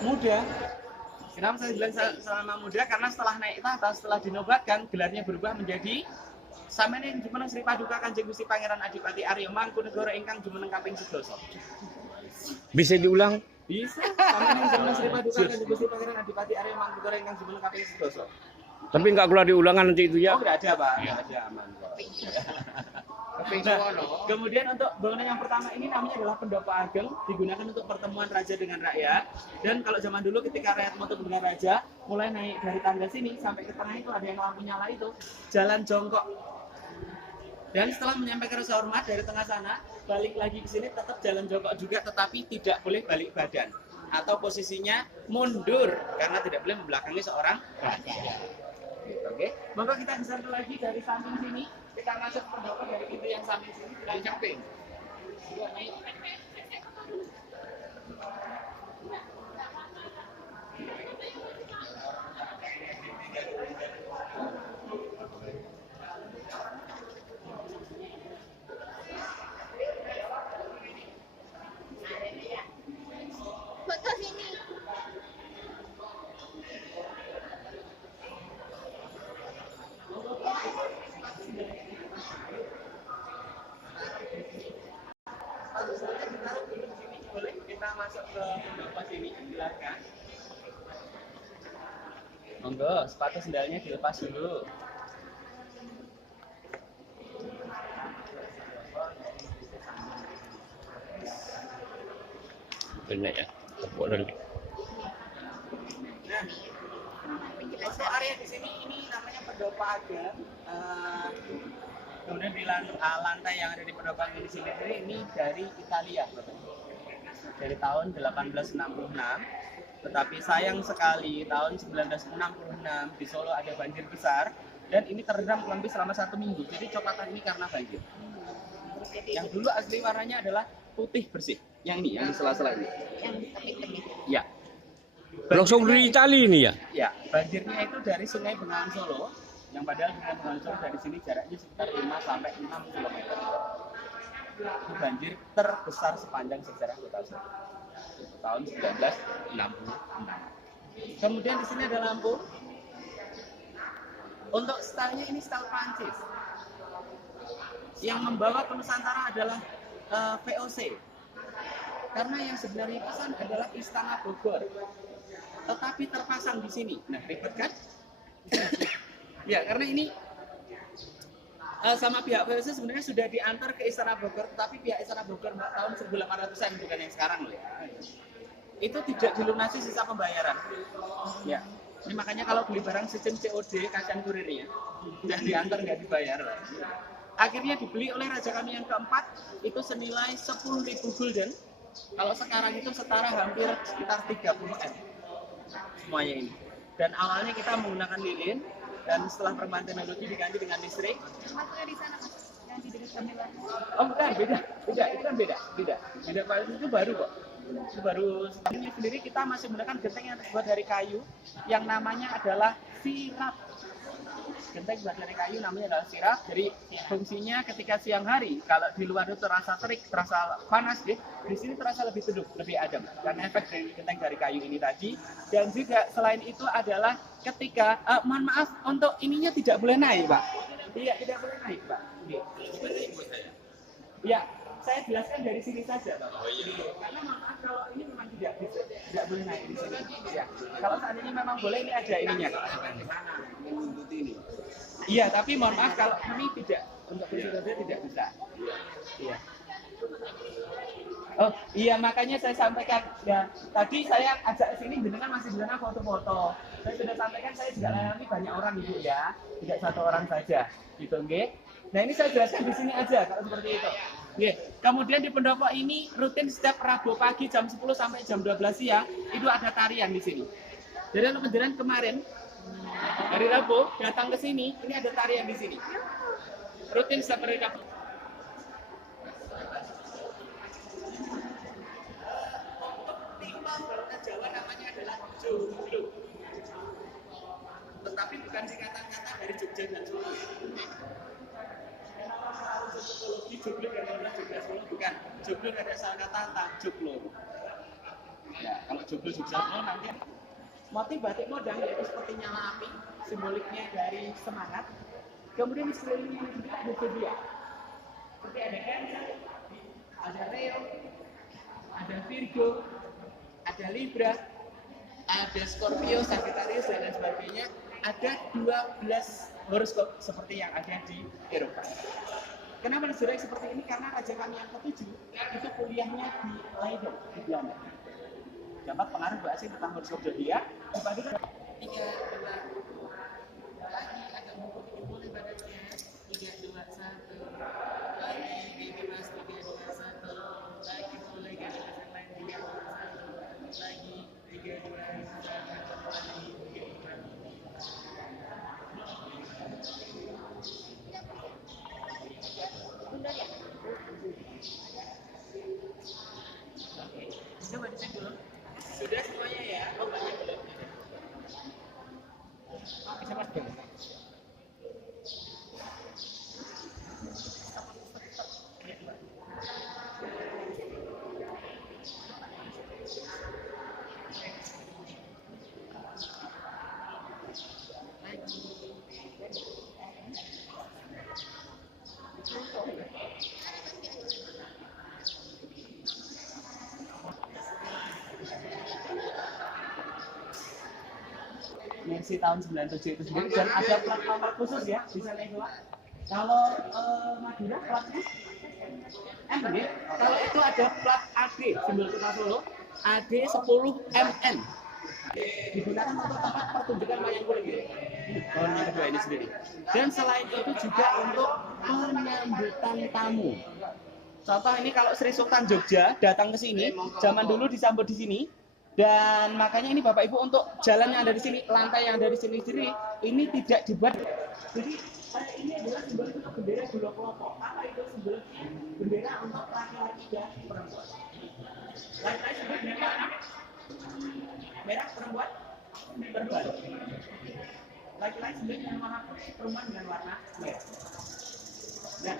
Muda. Kenapa saya bilang selama muda? Karena setelah naik tahta, setelah dinobatkan, gelarnya berubah menjadi Samening jumeneng Sri Paduka Kanjeng Gusti Pangeran Adipati Arya Mangkunegara ingkang jumeneng kaping 11. Bisa diulang? Bisa. Samening jumeneng Sri Paduka Kanjeng Gusti Pangeran Adipati Arya Mangkunegara ingkang jumeneng kaping 11. Tapi nggak keluar di ulangan nanti itu ya? Oh, nggak ada, Pak. Nggak ada, aman kok. Nah, kemudian untuk bangunan yang pertama ini namanya adalah Pendopo Ageng, digunakan untuk pertemuan raja dengan rakyat. Dan kalau zaman dulu ketika rakyat mau ketemu dengan raja, mulai naik dari tangga sini sampai ke tengah itu ada yang lampu nyala itu, jalan jongkok. Dan setelah menyampaikan rasa hormat dari tengah sana, balik lagi ke sini tetap jalan jongkok juga, tetapi tidak boleh balik badan atau posisinya mundur karena tidak boleh membelakangi seorang raja. Oke, maka kita bisa lagi dari samping sini, kita masuk pendopo dari pintu yang samping sini, dari samping. Foto sini. Boleh kita masuk ke pendopo sini, silakan. Monggo, sepatu sendalnya dilepas dulu. Benar ya. Tepuk dulu. Nah, untuk area di sini ini namanya Pendopo Ageng. Kemudian di lantai yang ada di Pendopo Ageng di sini ini dari Italia, dari tahun 1866. Tetapi sayang sekali tahun 1966 di Solo ada banjir besar dan ini terendam kurang lebih selama 1 minggu. Jadi coklatan ini karena banjir. Yang dulu asli warnanya adalah putih bersih. Yang ini, yang di sela-sela ini. Yang tepik-tepik. Ya. Langsung dari Itali ini ya? Ya, banjirnya itu dari Sungai Bengawan Solo, yang padahal Sungai Bengawan Solo dari sini jaraknya sekitar 5 sampai 6 km. Itu banjir terbesar sepanjang sejarah Kota Solo. Tahun 1966. Kemudian di sini ada lampu. Untuk stylenya ini style Prancis. Yang membawa ke Nusantara adalah VOC. Karena yang sebenarnya pesan adalah Istana Bogor. Tetapi terpasang di sini. Nah, ribet kan? Ya, karena ini sama pihak VOC sebenarnya sudah diantar ke Istana Bogor, tetapi pihak Istana Bogor tahun 1800-an bukan yang sekarang loh ya. Itu tidak dilunasi sisa pembayaran. Ya. Ini makanya kalau beli barang sistem COD, kasihan kurirnya. Sudah diantar nggak dibayar. Akhirnya dibeli oleh raja kami yang keempat, itu senilai 10.000 gulden. Kalau sekarang itu setara hampir sekitar 30 M. Semuanya ini. Dan awalnya kita menggunakan lilin, dan setelah perubahan teknologi diganti dengan listrik. Masuknya di sana, Mas. Yang di dekat kamera. Oh bukan, beda. Itu kan beda. Itu baru kok. Itu baru. Ini sendiri kita masih menggunakan genteng yang terbuat dari kayu, yang namanya adalah sirap. Genteng terbuat dari kayu namanya adalah sirap. Jadi fungsinya ketika siang hari, kalau di luar itu terasa terik, terasa panas, di sini terasa lebih teduh, lebih adem. Karena efek dari genteng dari kayu ini tadi. Dan juga selain itu adalah ketika, mohon maaf, untuk ininya tidak boleh naik, Pak. Iya, tidak boleh naik, Pak. Ya, saya jelaskan dari sini saja, Pak. Karena mohon maaf kalau ini memang tidak boleh naik di sini. Ya. Kalau seandainya memang boleh, ini ada ininya. Iya, tapi mohon maaf kalau kami tidak, untuk kursi roda tidak bisa. Iya. Oh iya, makanya saya sampaikan ya, tadi saya ajak sini jenengan masih jenengan foto-foto. Saya sudah sampaikan saya juga layani banyak orang ibu ya, tidak satu orang saja, gitu nggih. Nah ini saya jelaskan di sini aja kalau seperti itu. Nggih. Kemudian di pendopo ini rutin setiap Rabu pagi jam 10 sampai jam 12 siang itu ada tarian di sini. Jadi untuk kejadian kemarin hari Rabu datang ke sini, ini ada tarian di sini. Rutin setiap hari Rabu. Jawa namanya adalah joglo. Tetapi bukan singkatan kata dari Jogja dan Solo. Joglo karena Jogja Solo bukan. Joglo ada asal kata joglo. Ya, kalau Joglo Jogja nanti motif batik modang yaitu seperti nyala api, simboliknya dari semangat. Kemudian di sekelilingnya juga ada zodiak. Seperti ada Cancer, ada Leo, ada Virgo, ada Libra, ada Scorpio, Sagittarius dan lain sebagainya. Ada 12 horoskop seperti yang ada di Eropa. Kenapa disediakan seperti ini? Karena raja kami yang ke-7 itu kuliahnya di Leiden, di Belanda. Dapat pengaruh bahasa tentang horoskop zodiak dipadukan 3, 2, lagi agak mengikuti boleh badannya 3, 2, 1 lagi bebas 3, 2, 1 lagi boleh gak ada yang lain 3, 2, 1 lagi 3, 2, 1 lagi 3, 2, 1. Bunda ya? Oke, coba dicek dulu. Sudah semuanya ya? Oh banyak belum? Bisa mas dong. Mercy tahun 97 itu sendiri dan ada plat nomor khusus ya bisa nego. Kalau Madura platnya MB, kalau itu ada plat AD simbol Kota Solo AD 10 MN digunakan untuk tempat pertunjukan wayang kulit tahun yang kedua ini sendiri. Dan selain itu juga untuk penyambutan tamu. Contoh ini kalau Sri Sultan Jogja datang ke sini, zaman dulu disambut di sini. Dan makanya ini Bapak Ibu untuk jalan yang ada di sini, lantai yang ada di sini sendiri ini tidak dibuat. Jadi ini adalah simbol untuk bendera Bulog Lopo. Apa itu simbolnya? Bendera untuk laki-laki dan perempuan. Laki-laki sebagai bendera mana? Merah, perempuan berbalik. Laki-laki sebagai dengan warna putih, perempuan dengan warna merah. Nah,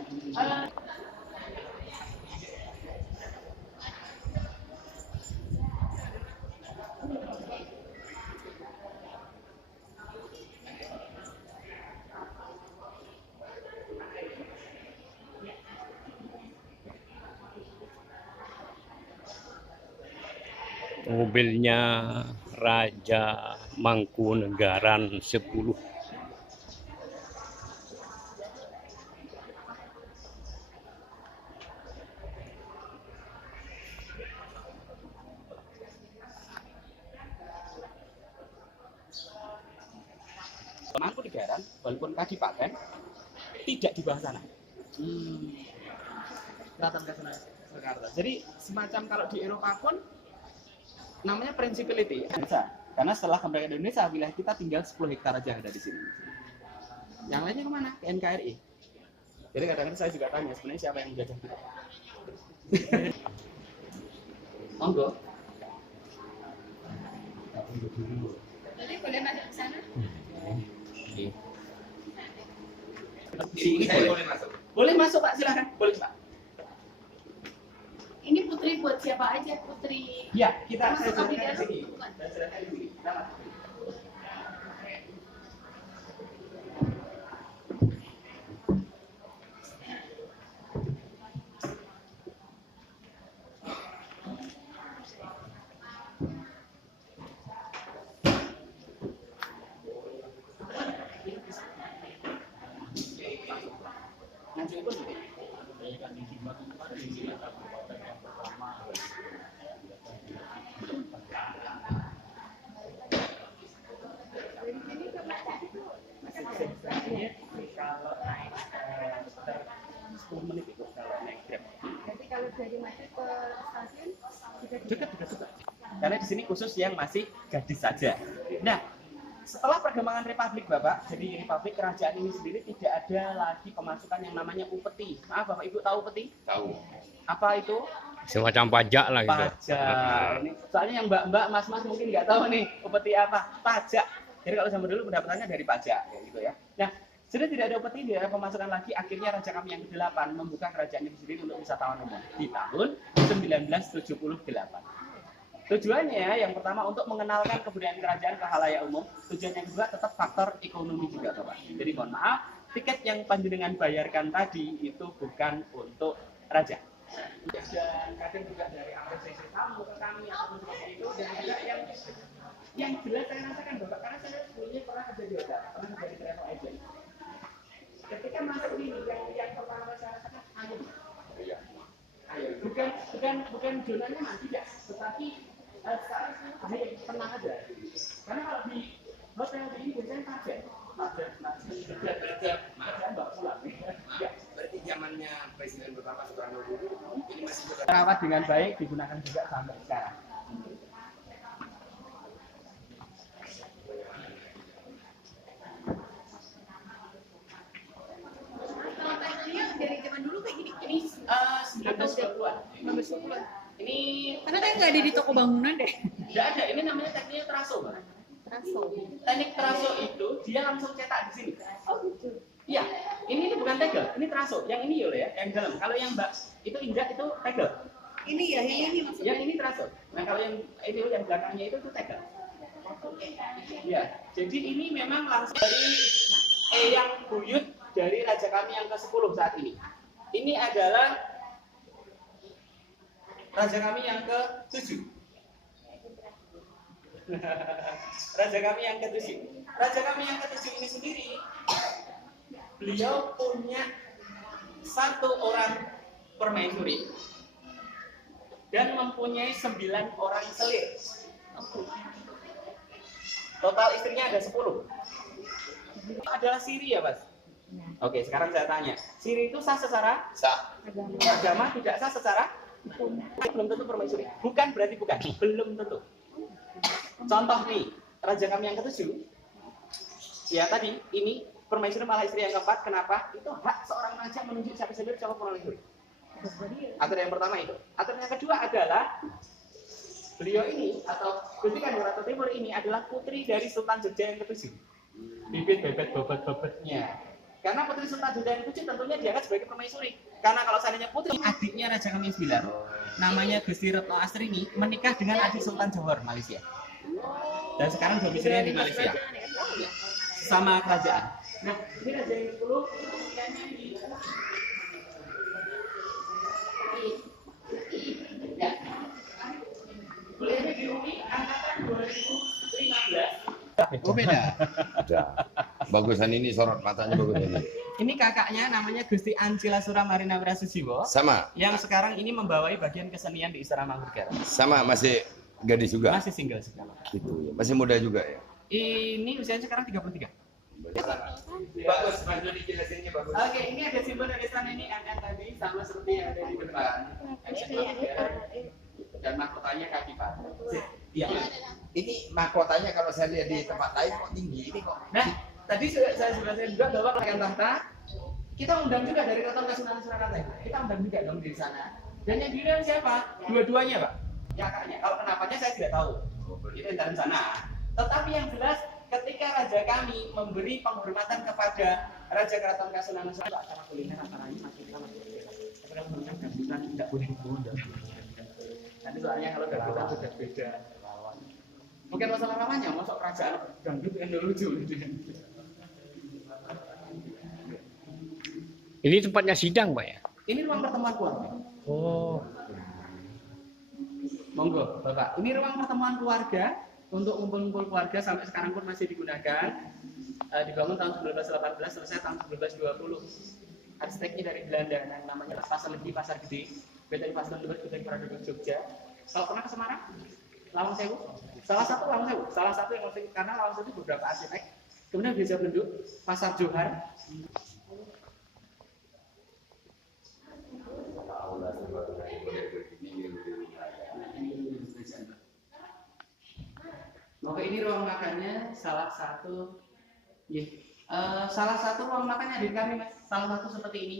mobilnya Raja Mangkunegaran 10. Mangkunegaran walaupun kadipaten tidak di bawah sana. Selatan ke sana Jakarta. Jadi semacam kalau di Eropa pun namanya principality. Bisa. Karena setelah kembali ke Indonesia, wilayah kita tinggal 10 hektar aja ada di sini. Yang lainnya kemana? Ke NKRI. Jadi kadang-kadang saya juga tanya sebenarnya siapa yang menjajah kita. Monggo. Jadi boleh masuk ke sana? Ini boleh masuk. Boleh masuk Pak, silakan. Boleh Pak. Ini putri buat siapa aja? Putri. Ya, kita Masuk saya ke silakan dalam, sini. bukan? Dan silakan sini. Selamat. Nanti pun kalau naik sekitar 10 menit itu kalau naik Grab. Jadi kalau dari masuk ke stasiun juga Dekat. Karena di sini khusus yang masih gadis saja. Nah, setelah perkembangan Republik Bapak, jadi Republik Kerajaan ini sendiri tidak ada lagi pemasukan yang namanya upeti. Maaf Bapak Ibu tahu upeti? Tahu. Apa itu? Semacam pajak lah gitu. Pajak. Ini soalnya yang mbak-mbak, mas-mas mungkin nggak tahu nih upeti apa? Pajak. Jadi kalau zaman dulu pendapatannya dari pajak, kayak gitu ya. Nah, sudah tidak ada upeti, tidak ada pemasukan lagi. Akhirnya raja kami yang ke-8 membuka kerajaan ini sendiri untuk wisatawan umum di tahun 1978. Tujuannya yang pertama untuk mengenalkan kebudayaan kerajaan ke halayak umum. Tujuan yang kedua tetap faktor ekonomi juga, Bapak. Jadi mohon maaf, tiket yang panjenengan bayarkan tadi itu bukan untuk raja. Dan kadang juga dari apresiasi tamu ke kami atau seperti itu, dan juga yang jelas saya rasakan, Bapak, karena saya sebelumnya pernah kerja di hotel, pernah kerja di travel agent. Ketika masuk ini, yang pertama saya rasakan angin. Bukan zona nyaman, tidak, tetapi sekarang ayo tenang aja. Karena kalau di hotel ini biasanya target bawa pulang. Ya. Berarti zamannya Presiden pertama Soekarno dulu ini masih Terawat dengan baik, digunakan juga sampai sekarang. Kalau tekniknya dari zaman dulu kayak gini. Ini 1920-an. 1920-an. Ini Karena kayak nggak ada di toko bangunan deh. tidak ada, ini namanya tekniknya teraso, Pak. Teraso. Teknik teraso itu dia langsung cetak di sini. Oh gitu. Iya, ini bukan tegel, ini teraso. Yang ini ya, yang dalam. Kalau yang Mbak itu injak itu tegel. Ini ya, yang ini maksudnya. Yang ini teraso. Nah kalau yang itu yang belakangnya itu tegel. Ya, jadi ini memang langsung dari Eyang Buyut dari raja kami yang ke-10 saat ini. Ini adalah raja kami yang ke-7. Raja kami yang ke-7. Raja kami yang ke-7 ini sendiri, beliau punya 1 orang permaisuri dan mempunyai 9 orang selir. Total istrinya ada 10. Itu adalah siri ya, Mas? Oke, sekarang saya tanya. Siri itu sah secara sah. agama, tidak sah secara belum tentu permaisuri. Bukan berarti bukan, belum tentu. Contoh nih, raja kami yang ke-7. Ya tadi, ini permaisuri malah istri yang keempat. Kenapa? Itu hak seorang raja menunjuk siapa saja calon permaisuri. Aturan yang pertama itu. Aturan yang kedua adalah beliau ini atau Gusti Kanjeng Ratu Timur ini adalah putri dari Sultan Jogja yang ke-7. Bibit bebet bobot-bobotnya. Karena putri Sultan Jogja yang ke-7 tentunya diangkat sebagai permaisuri. Karena kalau seandainya putri adiknya Raja kami yang 9, namanya Gusti Retno Astrini menikah dengan adik Sultan Johor Malaysia. Dan sekarang domisilinya di Malaysia. Sama kerajaan. Nah, ini raja yang ke-10 pernikahannya di ya. Kuliahnya di UI angkatan 2015. Oh beda. Ada. Bagusan ini sorot matanya bagus ini. Ini kakaknya namanya Gusti Ancila Suramarina Wirasujiwo Sama. yang sekarang ini membawai bagian kesenian di Istana Mangkunegaran. Sama masih gadis juga. Masih single sekarang. Gitu ya. Masih muda juga ya. Ini usianya sekarang 33. Bagus, bantu dijelasinnya bagus. Oke, ini ada simbol dari istana ini angkat tadi sama seperti yang ada di depan. Dan mahkotanya kaki Pak. Iya. Ini mahkotanya kalau saya lihat di tempat lain kok tinggi ini kok. Nah, tadi saya juga bahwa Rakyat Tahta kita undang juga dari Keraton Kasunanan Surakarta. Kita undang juga dong di sana. Dan yang diundang siapa? Dua-duanya, Pak. Kakaknya. Kalau kenapanya saya tidak tahu. Itu intern sana. Tetapi yang jelas ketika raja kami memberi penghormatan kepada Raja Keraton Kasunanan Surakarta acara kuliner acaranya masih kita masih berbeda. Tapi kalau menurut saya tidak boleh diundang. Nanti soalnya kalau dangdutan sudah beda. Bukan masalah namanya, masuk kerajaan dangdut yang lucu. Ini tempatnya sidang, Pak ya? Ini ruang pertemuan keluarga. Oh. Monggo, Bapak. Ini ruang pertemuan keluarga untuk kumpul-kumpul keluarga sampai sekarang pun masih digunakan. Dibangun tahun 1918, selesai tahun 1920. Arsiteknya dari Belanda, yang namanya Pasar Legi, Pasar Gede. BTI Pasar Legi, BTI Praduga Jogja. Kalau pernah ke Semarang? Lawang Sewu? Salah satu Lawang Sewu. Salah satu yang masih karena Lawang Sewu itu beberapa arsitek. Kemudian Gereja Penduduk, Pasar Johar. Oke, ini ruang makannya salah satu ruang makannya di kami, Mas. Salah satu seperti ini.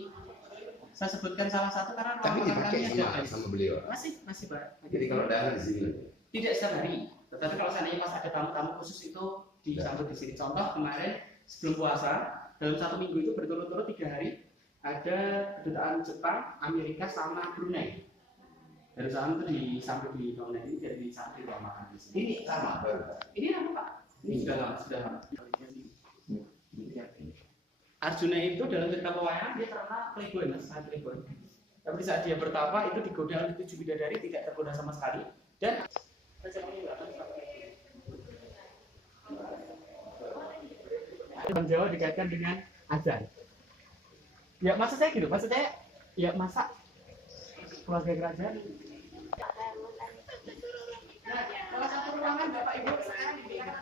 Saya sebutkan salah satu karena ruang Tapi makan dipakai kami ada sama beliau. masih Pak. Jadi kalau ada di sini. Tidak setiap hari, tetapi kalau seandainya pas ada tamu-tamu khusus itu disambut di sini. Contoh kemarin sebelum puasa dalam 1 minggu itu berturut-turut 3 hari ada kedutaan Jepang, Amerika sama Brunei. Darussalam itu di samping di bangunan ini jadi samping ruang makan di sini. Ini lama baru. Ini apa Pak? Ini sudah lama, sudah lama. Ini Arjuna itu dalam cerita pewayangan dia terkenal playboy, mas, sangat playboy. Tapi saat dia bertapa itu digoda oleh 7 bidadari, tidak tergoda sama sekali. Dan Bang Jawa dikaitkan dengan azan. Ya maksud saya gitu, maksud saya ya masa keluarga kerajaan. Nah, salah satu ruangan Bapak Ibu sekarang di